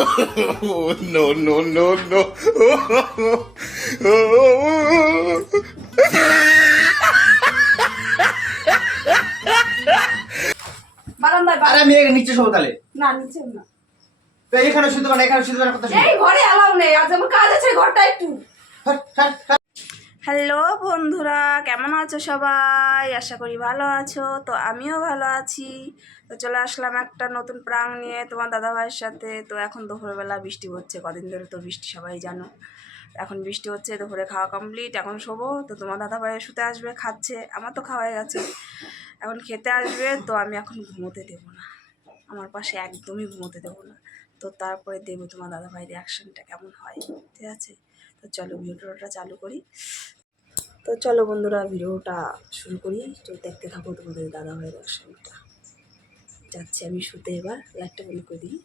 Oh, no, no, no, no. বারান্দায় আরে আমি নিচে শোবো তাহলে। না নিচে না, তো এখানে শুধু মানে এখানে শুধু কথা শুনি। এই ঘরে অ্যালাউ নেই, আজ আমার কাজ আছে, ঘরটা একটু। হাট। হ্যালো বন্ধুরা, কেমন আছো সবাই? আশা করি ভালো আছো। তো আমিও ভালো আছি। তো চলে আসলাম একটা নতুন প্রাং নিয়ে তোমার দাদাভাইয়ের সাথে। তো এখন দুপুরবেলা বৃষ্টি হচ্ছে, কদিন ধরে তো বৃষ্টি সবাই জানো। এখন বৃষ্টি হচ্ছে, দুপুরে খাওয়া কমপ্লিট, এখন শোবো। তো তোমার দাদাভাই শুতে আসবে, খাচ্ছে, আমার তো খাওয়াই গেছে, এখন খেতে আসবে। তো আমি এখন ঘুমোতে দেবো না, আমার পাশে একদমই ঘুমোতে দেবো না। তো তারপরে দেবো তোমার দাদাভাইয়ের রিয়াকশানটা কেমন হয়, ঠিক আছে? তো চলো ভিডিওটা চালু করি। তো চলো বন্ধুরা ভিডিওটা শুরু করি, তো দেখতে থাকো তোমাদের দাদাভাইয়ের রিয়াকশানটা। যাচ্ছি আমি শুতে, এবার লাইটটা বন্ধ করে দিই।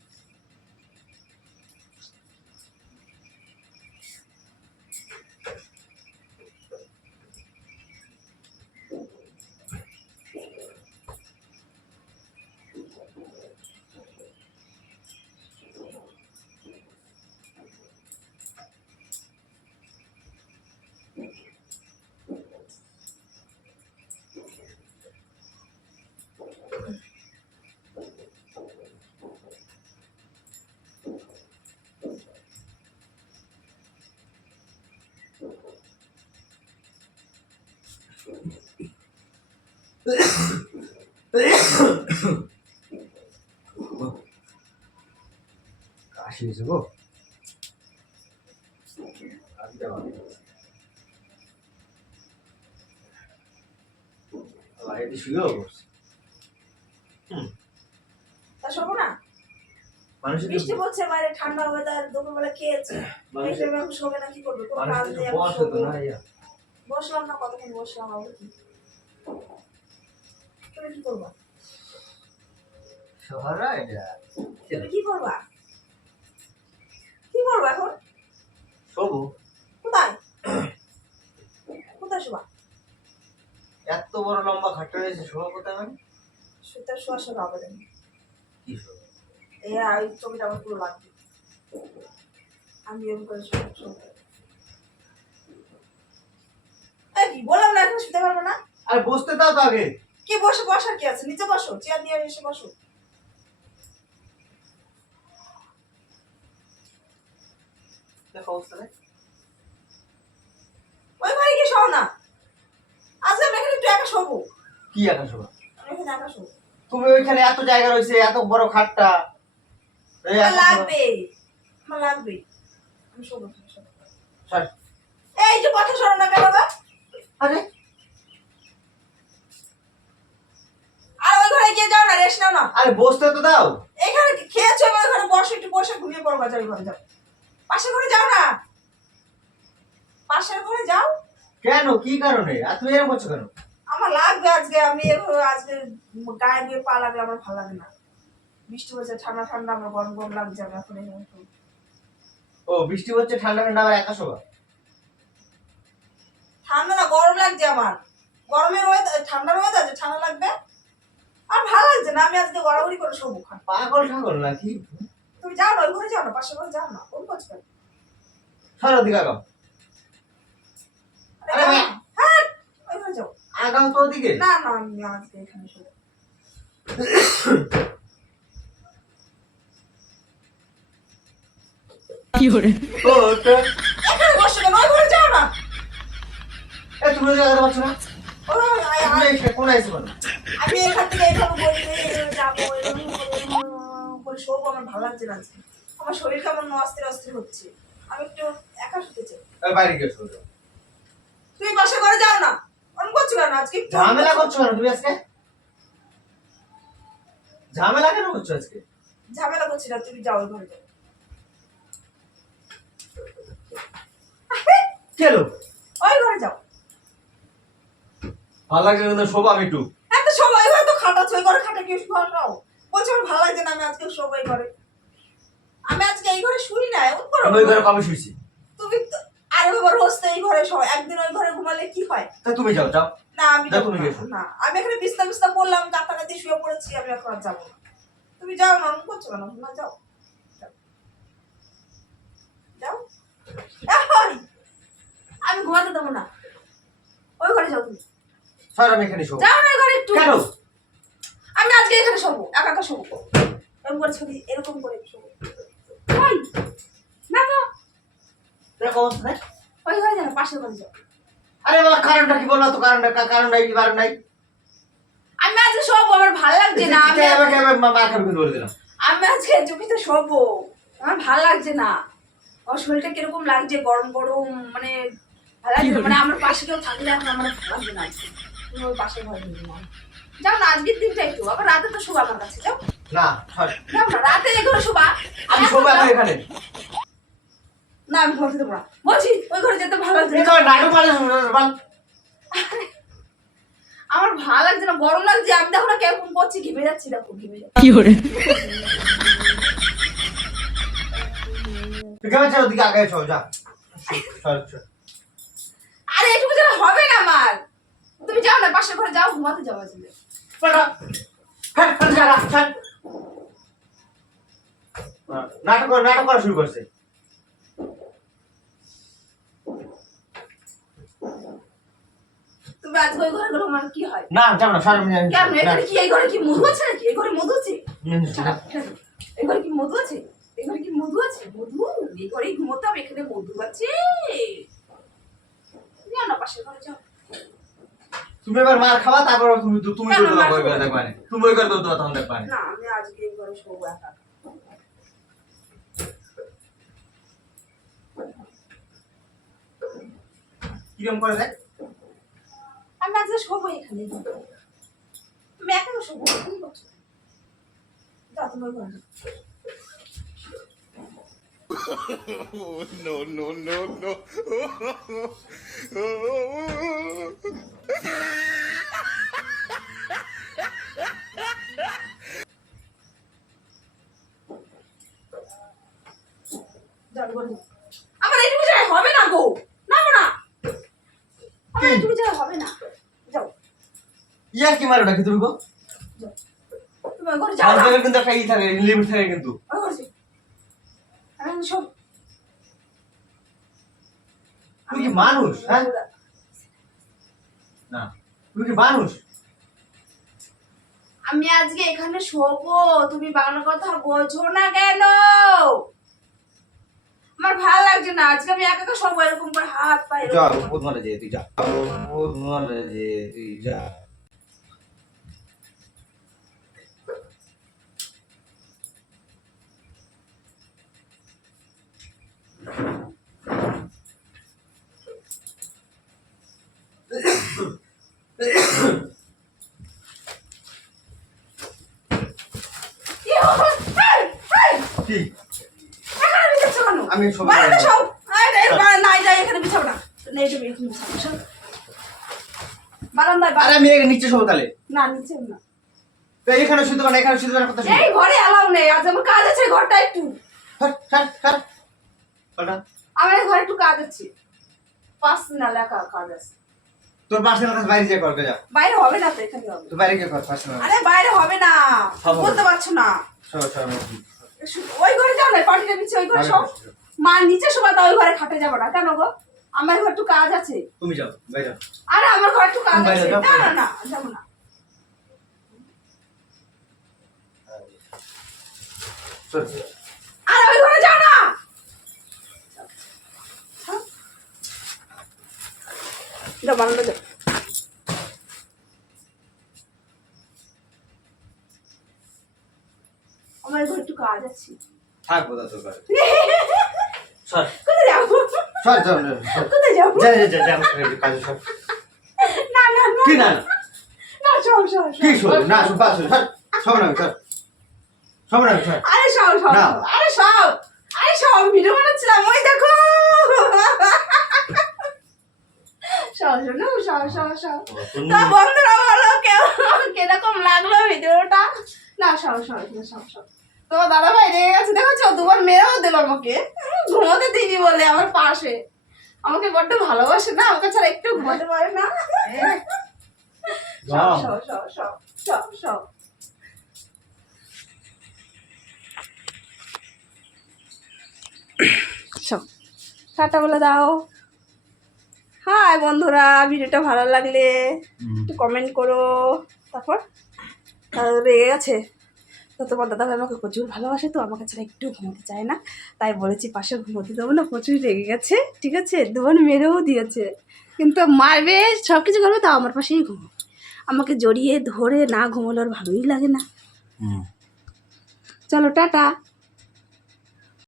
কাশি হয়েছে গো। এটি শুয়েও বসছে। তা শোবো না, মানুষের বৃষ্টি পড়ছে বাইরে, ঠান্ডা ওয়েদার, দুপুরবেলা খেয়েছে, এখন শোবে না, কি করবে? কোনো কাজ নেই, এখন বসে তো শোবো। না ইয়া। বসলাম না, কতক্ষণ বসলাম, আবার কি? তুমি কি করবা? শহরে এটা তুমি কি করবা? কি করবা এখন? শোবো। কোথায় কোথায় শোবা? এত বড় লম্বা খাটটা রয়েছে, শোবো কোথায় মানে? শুতে শোয়া শোয়া হবে না, কি শোবো? এই ছবিটা আমার পুরো লাগবে, আমি এরকম করে শোবো। এই কি বললাম না, এখন শুতে পারবে না? আরে বসতে দাও তো আগে। কি বসার কি আছে? নিচে বসো, চেয়ার নিয়ে এসে বসো। দেখো অবস্থা দেখ। ওই ঘরে গিয়ে শোও না, আজ আমি এখানে একটু একা শোবো। কি একা শোবো? আমি এখানে একা শোবো। তুমি ওইখানে এত জায়গা রয়েছে, এত বড় খাটটা। এই আমার একা শোবো। লাগবে, আমার লাগবে, আমি শোবো। ছাড়। এই যে কথা শোনো না কেন গো? আরে আর ওই ঘরে গিয়ে যাও না, রেস্ট নাও না। আরে বসতে তো দাও। এখানে খেয়েছো, ওই ঘরে বসো, একটু বসে ঘুমিয়ে পড়ো। বাজার ঘরে যাও, পাশের ঘরে যাও না, পাশের ঘরে যাও। কেন, কি কারণে? আর তুমি এরকম করছো কেন? আমার লাগবে আজকে, আমি আজকে গায়ে দিয়ে পা লাগলে আমার ভালো লাগে না। বৃষ্টি হচ্ছে, ঠান্ডা ঠান্ডা, আমার গরম গরম লাগছে, আমি এখন এখানে শোবো। ও বৃষ্টি হচ্ছে, ঠান্ডা ঠান্ডা, আবার একা শোবা? ঠান্ডা না, গরম লাগছে আমার। গরমের ওয়েদার, ঠান্ডার ওয়েদার, ঠান্ডা লাগবে। আর ভালো লাগছে না, আমি আজকে গড়াগড়ি করে শোবো। পাগল ঠাগল নাকি? তুমি যাও না, ওই ঘরে যাও না, পাশের ঘরে যাও না, কোন করছো কেন? সরো দিকে আগাও। আরে যাও না। হ্যাঁ, ওই ঘরে যাও। আগাও তো ওদিকে। না না, আমি আজকে এখানে শোবো। কি করে? ও ওটা এখানে বসো কেন? ওই ঘরে যাও না। এ তুমি জায়গা পাচ্ছ না? ওই, তুমি এখানে কোন আইছো কেন? আমি এখান থেকে এইভাবে বলি যাবো, এরকম করে শোবো, আমার ভালো লাগছে না আজকে। আমার শরীর কেমন অস্থির অস্থির হচ্ছে, আমি একটু একা শুতে চাই। তাহলে বাইরে গিয়ে শোও। তুমি পাশে ঘরে যাও না, অন করছো কেন আজকে? ঝামেলা করছো কেন তুমি আজকে? ঝামেলা কেন করছো আজকে? ঝামেলা করছি না, তুমি যাও ওই ঘরে যাও। কেন? ওই ঘরে যাও। ভালো লাগছে না শোবো আমি একটু। এত শোবো, ওই ঘরে তো খাট আছে, ওই ঘরে খাটে কি শোও? বলছো আমার ভালো লাগছে না, আমি আজকে শোবো এই ঘরে। আমি আজকে এই ঘরে শুই না, এমন করো। আমি ওই ঘরে কবে শুইছি? তুমি আরে বাবা, রোজ তো এই ঘরে শো, একদিন ওই ঘরে ঘুমালে কি হয়? তা তুমি যাও যাও। না আমি যাও, যাবো তুমি না। গিয়ে শোও। না, আমি এখানে বিছনা বিছনা পড়লাম, কাতাকাতি শুয়ে পড়েছি, আমি এখন আর যাবো না। তুমি যাও না, অমন করছো কেন? না যাও। ঘুমাতে দেবো না। ওই ঘরে যাও তুমি। সর আমি এখানে শোবো। যাও না ওই ঘরে একটু। কেন? আমি আজকে এখানে শোবো, একা একা শোবো। এরকম করে ছবি এরকম করে শোবো। ওই না তো এরকম অবস্থা নাই? ওই ঘরে যাও, পাশের ঘরে যাও। আরে বাবা কারণটা কি বললো তো? কারণ নাই কি বারণ নাই? আমি আজকে শোবো, আমার ভালো লাগছে না। আমি মা খাবে কিন্তু বলে দিলাম। আমি আজকে চুপিতে শোবো, আমার ভালো লাগছে না। আমার শরীরটা কিরকম লাগছে, গরম গরম, মানে ভালো লাগছে না। মানে আমার পাশে কেউ থাকলে এখন আমার ভালো লাগছে না আজকে। তুমি ওই পাশের ঘরে নিয়ে যাও। যাও না, আজকের দিনটা একটু, আবার রাতে তো শোবা আমার কাছে। যাও না সর। যাও না, রাতে এগুলো শোবা। আমি শোবো এখন এখানে। না আমি ঘরে দেবো না বলছি, ওই ঘরে যেতে ভালো লাগছে এই না। তো নাটক মানে আমার ভালো লাগছে না, গরম লাগছে। আমি দেখো না কেমন করছি, ঘেমে যাচ্ছি, দেখো ঘেমে যাচ্ছি। কি করে? তুই কেমন চাও? দিকে আগে চল যা। সর। আরে এটুকু যেন হবে না আমার। তুমি যাও না, পাশের ঘরে যাও, ঘুমাতে যাও আজকে। নাটক করা শুরু করছে। তুমি আজকে ওই ঘরে গেলে আমার কি হয়? না যাও না সর। কেন এখানে কি, এই ঘরে কি মধু আছে নাকি? এই ঘরে মধু আছে? এই ঘরে কি মধু আছে? এই ঘরে কি মধু আছে? মধু এই ঘরেই ঘুমোতে হবে, এখানে মধু আছে। যাও না, পাশের ঘরে যাও। তুমি এবার মার খাওয়া, তারপর তুমি কেন মার ওই খাবো? ঘরে দেখবা না। তুমি ওই ঘরে তো তখন দেখবা না। না আমি আজকে এই ঘরে শোবো একা একা। কিরকম করে দেখ? আমি আজকে শোবো এখানে। তুমি একা শোবো, কি করছো? যাও তুমি ওই ঘরে যাও। Oh, no, no, no, no. যাও ঘরে যাও। আমার এইটুকু জায়গায় হবে না গো, নামো না। আমার এইটুকু জায়গায় হবে না। যাও ইয়ার কি মারো নাকি তুমি গো? যাও, তুমি ওই ঘরে যাও না। আজকে কিন্তু একটা ই থাকে, লিমিট থাকে কিন্তু। ওই ঘরে যাও। আমি সব তুমি কি মানুষ? হ্যাঁ না, তুমি কি মানুষ? আমি আজকে এখানে শোবো, তুমি বাংলা কথা বোঝো না কেন? আমার ভালো লাগছে না, আজকে আমি একা একা শোবো, এরকম করে হাত পা এরকম যা করে। ওদ মারে যে তুই যা। ওদ মারে যে তুই যা। কি হলো? এই, এই, কি? এখানে বিছাচ্ছ কেন? আমি শোবো। বারান্দা শোও। এই, নাই যাই, এখানে বিছাও না। নেই তুমি এখানে বিছাও না, শোও। বারান্দায় আরে আমি নিচে শোবো তাহলে। না নিচে না। তো এখানে শুধু মানে এখানে শুধু কথা শুনো। এই ঘরে এলাও নেই, আজ আমার কাজ আছে, ঘরটা একটু। ছাড়। বলটা। আমার এই ঘরে একটু কাজ আছে, পার্সোনাল একা কাজ আছে। তোর পার্সোনাল কাজ বাইরে যা করবে যা। বাইরে হবে না তো, এখানে হবে। তুই বাইরে গিয়ে কর পার্সোনাল। আরে বাইরে হবে না, হবে। বলতে পারছো না। সর। ওই ঘরে যাও না, পাটিটা নিচে ওই ঘরে সব। মা নিচে শোবা, তা ওই ঘরে খাটে যাবো না কেন গো? আমার ঘরে একটু কাজ আছে। তুমি যাও বাইরে। আরে আমার ঘরে একটু কাজ তুমি বাইরে আছে। যাও। না যাবো না। সর। আরে ওই ঘরে যাও না। যাও বারান্দা যাও। আমার ঘরে একটু কাজ আছে। থাক বোধা তোর ঘরে। সর। কোথায় যাবো? সর। কোথায় যাবো? যা কাজ সর। না কি না? না সব কি শোন? না সব পাস সর। সব না সর। সব না সর। আরে সব না। আরে সব ভিডিও বানাচ্ছিলাম, ওই দেখো। সব তা বন্ধুরা বলো কিরকম লাগলো ভিডিওটা। না সব তোমার দাদা ভাই রেগে গেছে, দেখেছো? দুবার মেরেও দিল আমাকে, ঘুমোতে দিইনি বলে আমার পাশে। আমাকে বড্ড ভালোবাসে না, আমাকে ছাড়া একটু ঘুমাতে পারে না। সব টাটা বলে দাও। হাই বন্ধুরা, ভিডিওটা ভালো লাগলে একটু কমেন্ট করো। তারপর রেগে গেছে। তো তোমার দাদাভাই আমাকে প্রচুর ভালোবাসে, তো আমাকে ছাড়া একটু ঘুমোতে চায় না, তাই বলেছি পাশে ঘুমোতে দেবো না, প্রচুর রেগে গেছে। ঠিক আছে, ধন মেরেও দিয়েছে, কিন্তু মারবে সব কিছু করবে, তাও আমার পাশেই ঘুমো। আমাকে জড়িয়ে ধরে না ঘুমোলে ওর ভালোই লাগে না। চলো টাটা।